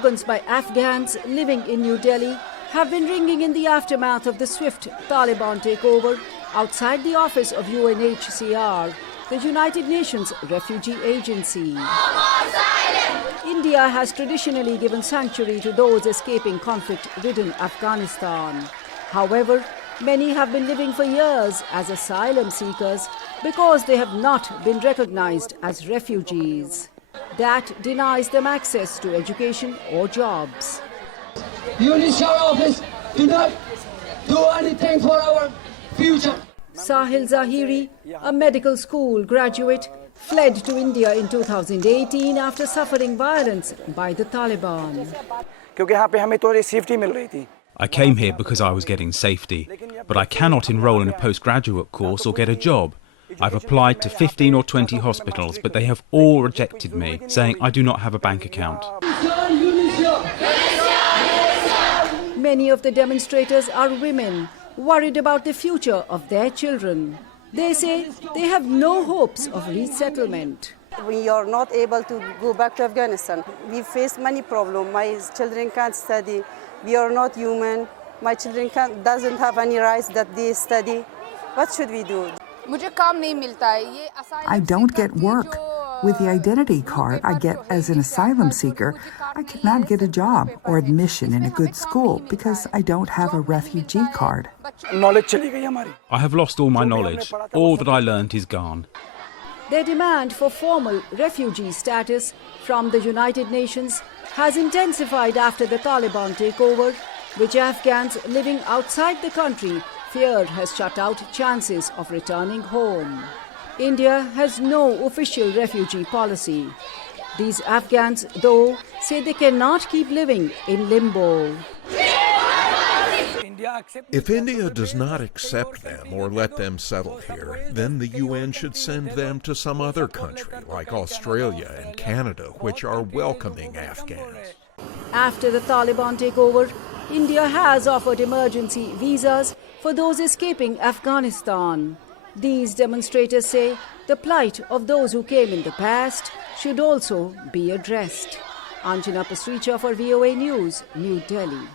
slogans by Afghans living in New Delhi have been ringing in the aftermath of the swift Taliban takeover outside the office of UNHCR, the United Nations Refugee Agency. India has traditionally given sanctuary to those escaping conflict-ridden Afghanistan. However, many have been living for years as asylum seekers because they have not been recognized as refugees. That denies them access to education or jobs. UNHCR office do not do anything for our future. Sahil Zahiri, a medical school graduate, fled to India in 2018 after suffering violence by the Taliban. I came here because I was getting safety, but I cannot enroll in a postgraduate course or get a job. I've applied to 15 or 20 hospitals, but they have all rejected me, saying I do not have a bank account. Many of the demonstrators are women, worried about the future of their children. They say they have no hopes of resettlement. We are not able to go back to Afghanistan. We face many problems. My children can't study. We are not human. My children doesn't have any rights that they study. What should we do? I don't get work. With the identity card I get as an asylum seeker, I cannot get a job or admission in a good school because I don't have a refugee card. I have lost all my knowledge. All that I learned is gone. Their demand for formal refugee status from the United Nations has intensified after the Taliban takeover, which Afghans living outside the country fear has shut out chances of returning home. India has no official refugee policy. These Afghans, though, say they cannot keep living in limbo. If India does not accept them or let them settle here, then the UN should send them to some other country, like Australia and Canada, which are welcoming Afghans. After the Taliban takeover, India has offered emergency visas for those escaping Afghanistan. These demonstrators say the plight of those who came in the past should also be addressed. Anjana Pasricha for VOA News, New Delhi.